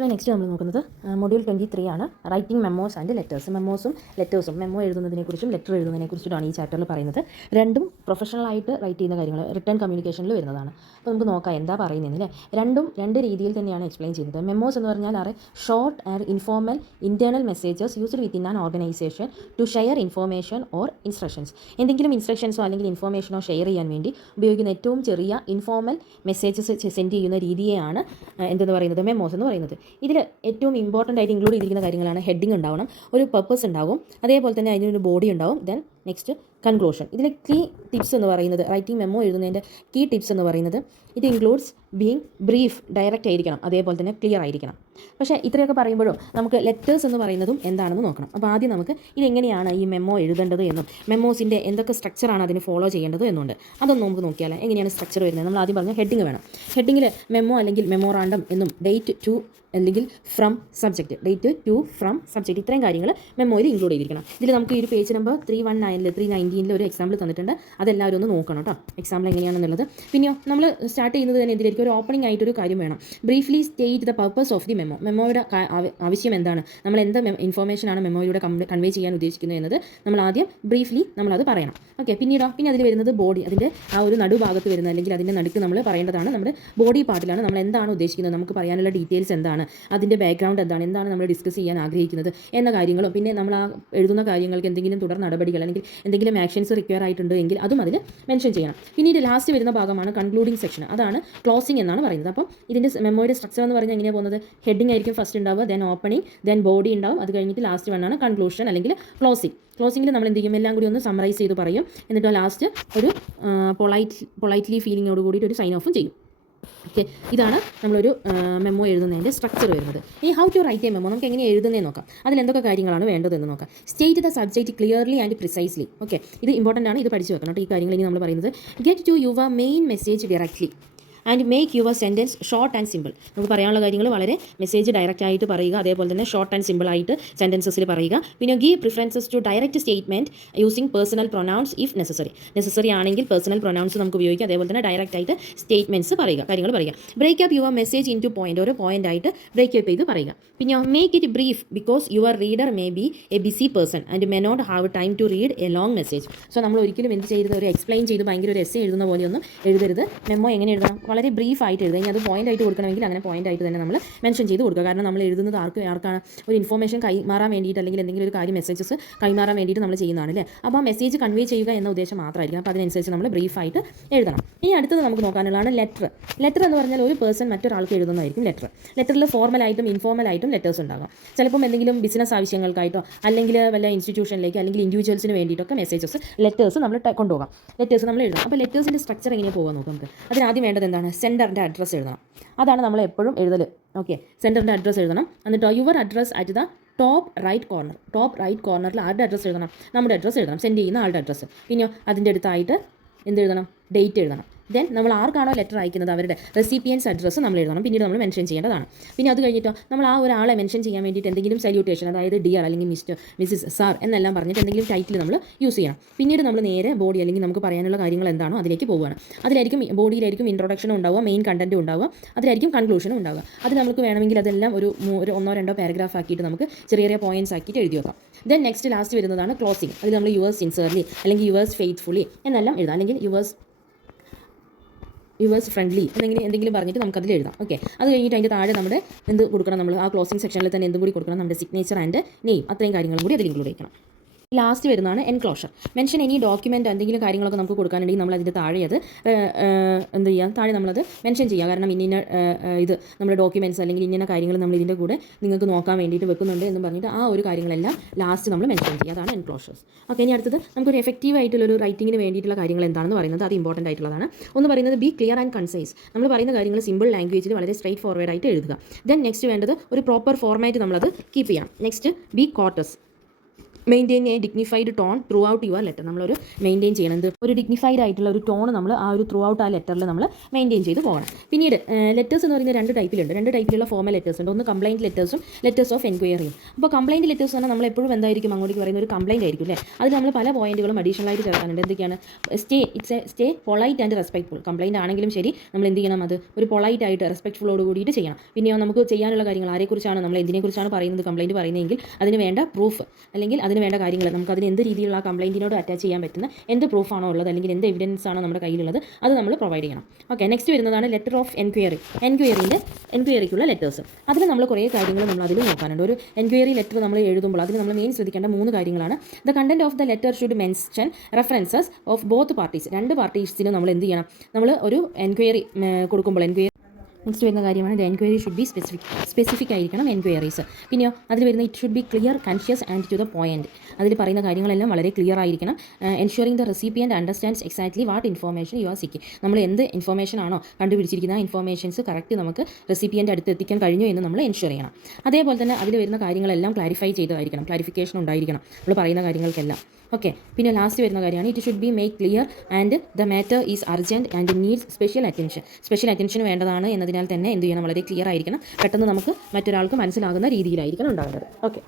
Next നമ്മൾ നോക്കുന്നത് module 23 ആണ്. Writing memos and letters. ലെറ്റേഴ്സും മെമ്മോ എഴുതുന്നതിനെക്കുറിച്ചും ലെറ്റർ എഴുതുന്നതിനെക്കുറിച്ചുമാണ് ഈ ചാപ്റ്ററിൽ പറയുന്നത്. രണ്ടും പ്രൊഫഷണലായിട്ട് റൈറ്റ് ചെയ്യുന്ന കാര്യങ്ങൾ റിട്ടേൺ കമ്മ്യൂണിക്കേഷനിൽ വരുന്നതാണ്. അപ്പോൾ നമുക്ക് നോക്കാം എന്താ പറയുന്നതെന്ന്. രണ്ട് രീതിയിൽ തന്നെയാണ് എക്സ്പ്ലെയിൻ ചെയ്യുന്നത്. മെമ്മോസ് എന്ന് പറഞ്ഞാൽ short and informal internal messages used within an organisation to share information or instructions. എന്തെങ്കിലും ഇൻസ്ട്രക്ഷൻസോ അല്ലെങ്കിൽ ഇൻഫോർമേഷനോ ഷെയർ ചെയ്യാൻ വേണ്ടി ഉപയോഗിക്കുന്ന ഏറ്റവും ചെറിയ ഇൻഫോർമൽ മെസ്സേജസ് സെൻഡ് ചെയ്യുന്ന രീതിയെയാണ് എന്തെന്ന് പറയുന്നത്, മെമ്മോസ് എന്ന് പറയുന്നത്. ഇതിൽ ഏറ്റവും ഇമ്പോർട്ടൻ്റ് ആയിട്ട് ഇൻക്ലൂഡ് ചെയ്തിരിക്കുന്ന കാര്യങ്ങളാണ് ഹെഡിങ് ഉണ്ടാവണം, ഒരു പർപ്പസ് ഉണ്ടാവും, അതേപോലെ തന്നെ അതിനൊരു ബോഡി ഉണ്ടാവും, ദെൻ നെക്സ്റ്റ് കൺക്ലൂഷൻ. ഇതിൽ കീ ടിപ്സ് എന്ന് പറയുന്നത്, റൈറ്റിംഗ് മെമ്മോ എഴുതുന്നതിൻ്റെ കീ ടിപ്സ് എന്ന് പറയുന്നത്, ഇത് ഇൻക്ലൂഡ്സ് ബീങ് ബ്രീഫ്, ഡയറക്റ്റ് ആയിരിക്കണം, അതേപോലെ തന്നെ ക്ലിയർ ആയിരിക്കണം. പക്ഷേ ഇത്രയൊക്കെ പറയുമ്പോഴും നമുക്ക് ലെറ്റേഴ്സ് എന്ന് പറയുന്നതും എന്താണെന്ന് നോക്കണം. അപ്പോൾ ആദ്യം നമുക്ക് ഇതെങ്ങനെയാണ് ഈ മെമ്മോ എഴുതേണ്ടത് എന്നും മെമ്മോസിൻ്റെ എന്തൊക്കെ സ്ട്രക്ചറാണ് അതിന് ഫോളോ ചെയ്യേണ്ടത് എന്നുണ്ട്. അതൊന്നും നമുക്ക് നോക്കിയാൽ എങ്ങനെയാണ് സ്ട്രക്ചർ വരുന്നത്. നമ്മൾ ആദ്യം പറഞ്ഞ ഹെഡിങ് വേണം. ഹെഡിങ്ങിൽ മെമ്മോ അല്ലെങ്കിൽ മെമ്മോറാണ്ടം എന്നും ഡേറ്റ് ടു അല്ലെങ്കിൽ from subject, date to from subject, ഇത്രയും കാര്യങ്ങൾ മെമ്മോയിൽ ഇൻക്ലൂഡ് ചെയ്തിരിക്കണം. ഇതിൽ നമുക്ക് ഈ ഒരു പേജ് നമ്പർ 319 ഒരു എക്സാമ്പിൾ തന്നിട്ടുണ്ട്. അതെല്ലാവരും ഒന്ന് നോക്കണം കേട്ടോ, എക്സാമ്പിൾ എങ്ങനെയാണെന്നുള്ളത്. പിന്നെയോ നമ്മൾ സ്റ്റാർട്ട് ചെയ്യുന്നത് തന്നെ എന്തിനായിരിക്കും, ഒരു ഓപ്പണിംഗ് ആയിട്ടൊരു കാര്യം വേണം. Briefly state the purpose of the memo. മെമ്മോയുടെ ആവശ്യം എന്താണ്, നമ്മൾ എന്ത് ഇൻഫോർമേഷനാണ് മെമ്മോയിലൂടെ കൺവേ ചെയ്യാൻ ഉദ്ദേശിക്കുന്നത് എന്നത് നമ്മൾ ആദ്യം ബ്രീഫ്ലി നമ്മളത് പറയണം. ഓക്കെ, പിന്നെ അതിൽ വരുന്നത് ബോഡി, അതിൻ്റെ ആ ഒരു നടുഭാഗത്ത് വരുന്ന അല്ലെങ്കിൽ അതിൻ്റെ നടുക്ക് നമ്മൾ പറയേണ്ടതാണ്. നമ്മുടെ ബോഡി പാർട്ടിലാണ് നമ്മൾ എന്താണ് ഉദ്ദേശിക്കുന്നത്, നമുക്ക് പറയാനുള്ള ഡീറ്റെയിൽസ് എന്താണ്, അതിൻ്റെ ബാക്ക്ഗ്രൗണ്ട് എന്താണ് നമ്മൾ ഡിസ്കസ് ചെയ്യാൻ ആഗ്രഹിക്കുന്നത് എന്ന കാര്യങ്ങളും, പിന്നെ നമ്മൾ ആ എഴുതുന്ന കാര്യങ്ങൾക്ക് എന്തെങ്കിലും തുടർ നടപടികൾ അല്ലെങ്കിൽ എന്തെങ്കിലും ആക്ഷൻസ് റിക്വയർ ആയിട്ടുണ്ട് എങ്കിൽ അതും അതിൽ മെൻഷൻ ചെയ്യണം. പിന്നീട് ലാസ്റ്റ് വരുന്ന ഭാഗമാണ് കൺക്ലൂഡിംഗ് സെക്ഷൻ, അതാണ് ക്ലോസിംഗ് എന്നാണ് പറയുന്നത്. അപ്പം ഇതിൻ്റെ മെമ്മോയുടെ സ്ട്രക്ചർ എന്ന് പറഞ്ഞാൽ എങ്ങനെയാണ് പോകുന്നത്, ഹെഡിങ് ആയിരിക്കും ഫസ്റ്റ് ഉണ്ടാവുക, ദെൻ ഓപ്പണിംഗ്, ദെൻ ബോഡി ഉണ്ടാവും, അത് കഴിഞ്ഞിട്ട് ലാസ്റ്റ് വണ്ണാണ് കൺക്ലൂഷൻ അല്ലെങ്കിൽ ക്ലോസിംഗിൽ നമ്മൾ എന്ത് ചെയ്യും, എല്ലാം കൂടി ഒന്ന് സമറൈസ് ചെയ്ത് പറയും, എന്നിട്ട് ലാസ്റ്റ് ഒരു പൊളൈറ്റ്ലി ഫീലിങ്ങോട് കൂടിയിട്ട് ഒരു സൈൻ ഓഫും ചെയ്യും. ഓക്കെ, ഇതാണ് നമ്മളൊരു മെമ്മോ എഴുതുന്നതിൻ്റെ സ്ട്രക്ചർ വരുന്നത്. ഇനി how to write a memo, നമുക്ക് എങ്ങനെ എഴുതുന്നതെന്ന് നോക്കാം. അതിൽ എന്തൊക്കെ കാര്യങ്ങളാണ് വേണ്ടതെന്ന് നോക്കാം. State the subject clearly and precisely. Okay, ഇത് ഇമ്പോർട്ടൻ്റ് ആണ്, ഇത് പഠിച്ചു വെക്കണം കേട്ടോ. ഈ കാര്യങ്ങൾ ഇനി നമ്മൾ പറയുന്നത്, get to your main message directly and make your sentence short and simple. നമുക്ക് പറയാനുള്ള കാര്യങ്ങൾ വളരെ മെസ്സേജ് ഡയറക്റ്റ് ആയിട്ട് പറയുക, അതേപോലെ തന്നെ ഷോർട്ട് ആൻഡ് സിമ്പിൾ ആയിട്ട് സെൻറ്റൻസസിൽ പറയുക. പിന്നെ give preferences to direct statement using personal pronouns if necessary ആണെങ്കിൽ പേഴ്സണൽ പ്രൊനൗൺസ് നമുക്ക് ഉപയോഗിക്കാം, അതേപോലെ തന്നെ ഡയറക്റ്റ് ആയിട്ട് സ്റ്റേറ്റ്മെൻറ്റ്സ് കാര്യങ്ങൾ പറയുക. Break up your message into point, ഓരോ പോയിന്റ് ആയിട്ട് ബ്രേക്ക് അപ്പ് ചെയ്ത് പറയുക. പിന്നെ make it brief because your reader may be a busy person and may not have time to read a long message. So നമ്മൾ ഒരിക്കലും എന്ത് ചെയ്യരുത്, ഒരു എക്സ്പ്ലെയിൻ ചെയ്ത് ഭയങ്കര ഒരു എസ്സേ എഴുതുന്ന പോലെയൊന്നും എഴുതരുത്. മെമ്മോ എങ്ങനെ എഴുതണം, വളരെ ബ്രീഫ് ആയിട്ട് എഴുതുക. അത് പോയിന്റ് ആയിട്ട് കൊടുക്കണമെങ്കിൽ അങ്ങനെ പോയിന്റ് ആയിട്ട് തന്നെ നമ്മൾ മെൻഷൻ ചെയ്ത് കൊടുക്കുക. കാരണം നമ്മൾ എഴുതുന്നത് ആർക്കാണ്, ഒരു ഇൻഫോർമേഷൻ കൈമാറാൻ വേണ്ടിയിട്ട് അല്ലെങ്കിൽ എന്തെങ്കിലും ഒരു കാര്യം മെസ്സേജസ് കൈമാറാൻ വേണ്ടിയിട്ട് നമ്മൾ ചെയ്യുന്നതാണ് അല്ലേ. അപ്പോൾ ആ മെസ്സേജ് കൺവേ ചെയ്യുക എന്ന ഉദ്ദേശം മാത്രമായിരിക്കും. അപ്പോൾ അതിനനുസരിച്ച് നമ്മൾ ബ്രീഫായിട്ട് എഴുതണം. ഇനി അടുത്തത് നമുക്ക് നോക്കാനുള്ളതാണ് ലെറ്റർ എന്ന് പറഞ്ഞാൽ ഒരു പേഴ്സൺ മറ്റൊരാൾക്ക് എഴുതുന്നതായിരിക്കും ലെറ്ററിൽ ഫോർമലായിട്ടും ഇൻഫോർമലായിട്ടും ലെറ്റേഴ്സ് ഉണ്ടാകും. ചിലപ്പം എന്തെങ്കിലും ബിസിനസ് ആവശ്യങ്ങൾക്കായിട്ടോ അല്ലെങ്കിൽ വല്ല ഇൻസ്റ്റിറ്റ്യൂഷനിലേക്ക് അല്ലെങ്കിൽ ഇൻഡിവിജ്വൽസിന് വേണ്ടിയിട്ടൊക്കെ ലെറ്റേഴ്സ് നമ്മൾ കൊണ്ടുപോകാം, ലെറ്റേഴ്സ് നമ്മൾ എഴുതാം. അപ്പോൾ ലെറ്റേഴ്സിൻ്റെ സ്ട്രക്ചർ എങ്ങനെയാണ് പോകാൻ നോക്കാം നമുക്ക്. അതിനാദ്യം വേണ്ടത് എന്താണ്, സെൻഡറിൻ്റെ അഡ്രസ്സ് എഴുതണം. അതാണ് നമ്മൾ എപ്പോഴും എഴുതൽ. ഓക്കെ, സെൻഡറിൻ്റെ അഡ്രസ്സ് എഴുതണം. എന്നിട്ട് your address at the top right കോർണറിൽ ആരുടെ അഡ്രസ്സ് എഴുതണം, നമ്മുടെ അഡ്രസ്സ് എഴുതണം, സെൻഡ് ചെയ്യുന്ന ആളുടെ അഡ്രസ്സ്. പിന്നെയോ അതിൻ്റെ അടുത്തായിട്ട് എന്തെഴുതണം, ഡേറ്റ് എഴുതണം. ദെൻ നമ്മൾ ആർക്കാണോ ലെറ്റർ അയക്കുന്നത് അവരുടെ റെസിപ്പിയൻസ് അഡ്രസ്സ് നമ്മൾ എഴുതണം, പിന്നീട് നമ്മൾ മെൻഷൻ ചെയ്യേണ്ടതാണ്. പിന്നെ അത് കഴിഞ്ഞിട്ടോ നമ്മൾ ആ ഒരാളെ മെൻഷൻ ചെയ്യാൻ വേണ്ടിയിട്ട് എന്തെങ്കിലും സല്യൂട്ടേഷൻ, അതായത് ഡിയർ അല്ലെങ്കിൽ മിസ്റ്റർ, മിസ്സിസ്, സാർ എന്നെല്ലാം പറഞ്ഞിട്ട് എന്തെങ്കിലും ടൈറ്റിൽ നമ്മൾ യൂസ് ചെയ്യണം. പിന്നീട് നമ്മൾ നേരെ ബോഡി അല്ലെങ്കിൽ നമുക്ക് പറയാനുള്ള കാര്യങ്ങൾ എന്താണോ അതിലേക്ക് പോവുകയാണ്. ബോഡിയിലായിരിക്കും ഇൻട്രൊഡക്ഷനും ഉണ്ടാവുക, മെയിൻ കണ്ടൻറ്റും ഉണ്ടാവുക, അതിലായിരിക്കും കൺക്ലൂഷനും ഉണ്ടാവുക. അത് നമുക്ക് വേണമെങ്കിൽ അതെല്ലാം ഒരു 1-2 പാരഗ്രാഫ് ആക്കിയിട്ട് നമുക്ക് ചെറിയ പോയിന്റ്സ് ആക്കിയിട്ട് എഴുതി വെക്കാം. ദെൻ നെക്സ്റ്റ് ലാസ്റ്റ് വരുന്നതാണ് ക്ലോസിംഗ്. അതിൽ നമ്മൾ യുവേഴ്സ് സിൻസിയർലി അല്ലെങ്കിൽ യുവേഴ്സ് ഫെയ്ത്ത്ഫുള്ളി എന്നെല്ലാം എഴുതാം, അല്ലെങ്കിൽ യുവേഴ്സ് ഫ്രണ്ട്ലി എന്തെങ്കിലും പറഞ്ഞിട്ട് നമുക്കതിൽ എഴുതാം. ഓക്കെ, അത് കഴിഞ്ഞിട്ട് അതിൻ്റെ താഴെ നമ്മുടെ എന്ത് കൊടുക്കണം, നമ്മൾ ആ ക്ലോസിംഗ് സെക്ഷനിൽ തന്നെ എന്തും കൂടി കൊടുക്കണം, നമ്മുടെ സിഗ്നേച്ചർ ആൻഡ് നെയിം, അത്രയും കാര്യങ്ങളും കൂടി അതിൽ ഇൻക്ലൂഡ് ചെയ്യണം. ലാസ്റ്റ് വരുന്നതാണ് എൻക്ലോഷർ. മെൻഷൻ എനി ഡോക്യുമെൻറ്റ് എന്തെങ്കിലും കാര്യങ്ങളൊക്കെ നമുക്ക് കൊടുക്കാനുണ്ടെങ്കിൽ നമ്മൾ അതിൻ്റെ താഴെ അത് എന്ത് ചെയ്യാം, താഴെ നമ്മളത് മെൻഷൻ ചെയ്യുക. കാരണം ഇന്ന ഇത് നമ്മുടെ ഡോക്യുമെൻറ്റ്സ് അല്ലെങ്കിൽ ഇന്ന കാര്യങ്ങൾ നമ്മൾ ഇതിൻ്റെ കൂടെ നിങ്ങൾക്ക് നോക്കാൻ വേണ്ടിയിട്ട് വെക്കുന്നുണ്ട് എന്ന് പറഞ്ഞിട്ട് ആ ഒരു കാര്യങ്ങളെല്ലാം ലാസ്റ്റ് നമ്മൾ മെൻഷൻ ചെയ്യുക. അതാണ് എൻക്ലോഷേഴ്സ്. ഓക്കെ, ഇനി അടുത്തത് നമുക്കൊരു എഫക്റ്റീവ് ആയിട്ടുള്ളൊരു റൈറ്റിങ്ങിന് വേണ്ടിയിട്ടുള്ള കാര്യങ്ങൾ എന്താണെന്ന് പറയുന്നത്, അത് ഇമ്പോർട്ടൻ്റ് ആയിട്ടുള്ളതാണ്. ഒന്ന് പറയുന്നത് ബി ക്ലിയർ ആൻഡ് കൺസൈസ്. നമ്മൾ പറയുന്ന കാര്യങ്ങൾ സിമ്പിൾ ലാംഗ്വേജിൽ വളരെ സ്ട്രൈറ്റ് ഫോർവേഡ് ആയിട്ട് എഴുതുക. ദെൻ നെക്സ്റ്റ് വേണ്ടത് ഒരു പ്രോപ്പർ ഫോർമാറ്റ് നമ്മളത് കീപ്പ് ചെയ്യണം. Next be courteous. Maintain a dignified tone throughout your letter. നമ്മളൊരു മെയിൻറ്റെയിൻ ചെയ്യണം എന്ത്, ഒരു ഡിഗ്നിഫൈഡ് ആയിട്ടുള്ള ഒരു ടോൺ നമ്മൾ ആ ഒരു ത്രൂ ഔട്ട് ആ ലെറ്ററിൽ നമ്മൾ മെയിൻറ്റെയിൻ ചെയ്ത് പോകണം. പിന്നീട് ലെറ്റേഴ്സ് എന്ന് പറയുന്നത് രണ്ട് ടൈപ്പിലുള്ള ഫോമൽ ലെറ്റേഴ്സ് ഉണ്ട്. ഒന്ന് കംപ്ലയിൻറ്റ് ലെറ്റേഴ്സും ലെറ്റേഴ്സ് ഓഫ് എൻക്വയറിയും. അപ്പോൾ കംപ്ലയിൻറ്റ് ലെറ്റേഴ്സ് പറഞ്ഞാൽ നമ്മൾ എപ്പോഴും എന്തായിരിക്കും അങ്ങോട്ടേക്ക് പറയുന്ന ഒരു കംപ്ലയിൻറ്റ് ആയിരിക്കും അല്ലേ. അതിൽ നമ്മൾ പല പോയിന്റുകളും അഡീഷണൽ ആയിട്ട് ചേർക്കാനുണ്ട്. എന്തൊക്കെയാണ്? Stay polite and respectful. Complaint ആണെങ്കിലും ശരി നമ്മൾ എന്ത് ചെയ്യണം, അത് ഒരു പൊളൈറ്റ് ആയിട്ട് റെസ്പെക്ട്ഫുള്ളോട് കൂടിയിട്ട് ചെയ്യണം. പിന്നെയോ നമുക്ക് ചെയ്യാനുള്ള കാര്യങ്ങൾ ആരെക്കുറിച്ചാണ്, നമ്മൾ എന്തിനെക്കുറിച്ചാണ് പറയുന്നത് കംപ്ലയിൻറ്റ് പറയുന്നതെങ്കിൽ അതിന് വേണ്ട പ്രൂഫ് അല്ലെങ്കിൽ അതിന് വേണ്ട കാര്യങ്ങൾ, നമുക്ക് അതിന് എന്ത് രീതിയിലുള്ള ആ കംപ്ലയിൻറ്റിനോട് അറ്റാച്ച് ചെയ്യാൻ പറ്റുന്ന എന്ത് പ്രൂഫാണോ ഉള്ളത് അല്ലെങ്കിൽ എന്ത് എവിഡൻസ് ആണോ നമ്മുടെ കയ്യിലുള്ളത് അത് നമ്മൾ പ്രൊവൈഡ് ചെയ്യണം. ഓക്കെ, നെക്സ്റ്റ് വരുന്നതാണ് ലെറ്റർ ഓഫ് എൻക്വയറി. എൻക്വയറിക്കുള്ള ലെറ്റേഴ്സ്. അതിൽ നമ്മൾ കുറേ കാര്യങ്ങൾ നമ്മൾ അതിൽ നോക്കാനുണ്ട്. ഒരു എൻക്വയറി ലെറ്റർ നമ്മൾ എഴുതുമ്പോൾ അതിൽ നമ്മൾ മെയിൻ ശ്രദ്ധിക്കേണ്ട 3 കാര്യങ്ങളാണ്. The content of the letter should mention references of both parties. രണ്ട് പാർട്ടീസിന് നമ്മൾ എന്ത് ചെയ്യണം, നമ്മൾ ഒരു എൻക്വയറി കൊടുക്കുമ്പോൾ നെക്സ്റ്റ് വരുന്ന കാര്യമാണ് the enquiry should be specific ആയിരിക്കണം എൻക്വയറീസ്. പിന്നെയോ അതിൽ വരുന്ന it should be clear, conscious and to the point. അതിൽ പറയുന്ന കാര്യങ്ങളെല്ലാം വളരെ ക്ലിയർ ആയിരിക്കണം. Ensuring the recipient understands exactly what information you are seeking. നമ്മൾ എന്ത് ഇൻഫോർമേഷൻ ആണോ കണ്ടുപിടിച്ചിരിക്കുന്ന ആ ഇൻഫോർമേഷൻസ് കറക്റ്റ് നമുക്ക് റെസിപ്പിയൻ്റെ അടുത്ത് എത്തിക്കാൻ കഴിഞ്ഞു എന്ന് നമ്മൾ എൻഷുർ ചെയ്യണം. അതേപോലെ തന്നെ അതിൽ വരുന്ന കാര്യങ്ങളെല്ലാം ക്ലാരിഫൈ ചെയ്തതായിരിക്കണം, ക്ലാരിഫിക്കേഷൻ ഉണ്ടായിരിക്കണം നമ്മൾ പറയുന്ന കാര്യങ്ങൾക്കെല്ലാം. ഓക്കെ, പിന്നെ ലാസ്റ്റ് വരുന്ന കാര്യമാണ് it should B make clear and the matter is urgent and needs special attention വേണ്ടതാണ് എന്നതിനാൽ തന്നെ എന്ത് ചെയ്യണം, വളരെ ക്ലിയർ ആയിരിക്കണം, പെട്ടെന്ന് നമുക്ക് മറ്റൊരാൾക്ക് മനസ്സിലാകുന്ന രീതിയിലായിരിക്കണം ഉണ്ടാവേണ്ടത്. ഓക്കെ.